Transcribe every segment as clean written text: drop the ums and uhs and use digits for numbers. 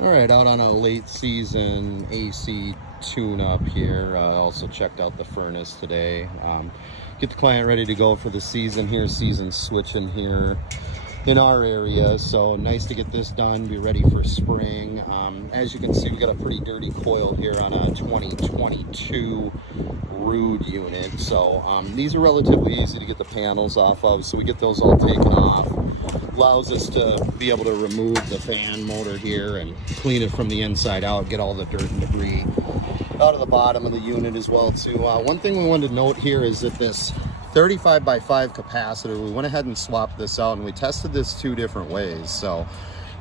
All right, out on a late season AC tune-up here. Also checked out the furnace today. Get the client ready to go for the season here. Season switching here in our area, so nice to get this done, be ready for spring. As you can see, we got a pretty dirty coil here on a 2022 Rude unit, so these are relatively easy to get the panels off of, so we get those all taken off. Allows us to be able to remove the fan motor here and clean it from the inside out, get all the dirt and debris out of the bottom of the unit as well too. One thing we wanted to note here is that this 35 by 5 capacitor, we went ahead and swapped this out, and we tested this 2 different ways. So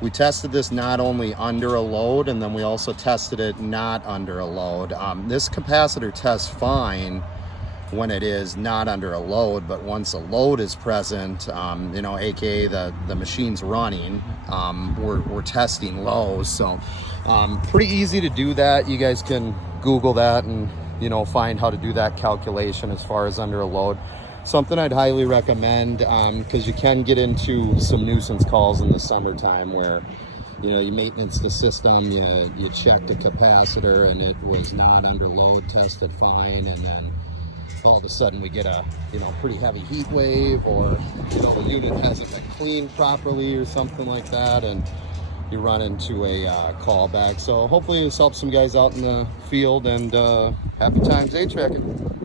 we tested this not only under a load, and then we also tested it not under a load. This capacitor tests fine when it is not under a load, but once a load is present, you know, aka the machine's running, we're testing lows. So pretty easy to do that. You guys can Google that and, you know, find how to do that calculation as far as under a load. Something I'd highly recommend, because you can get into some nuisance calls in the summertime where, you know, you maintenance the system, you check the capacitor and it was not under load, tested fine, and then all of a sudden we get a, you know, pretty heavy heat wave, or, you know, the unit hasn't been cleaned properly or something like that, and you run into a callback. So hopefully this helps some guys out in the field, and happy times HVACing.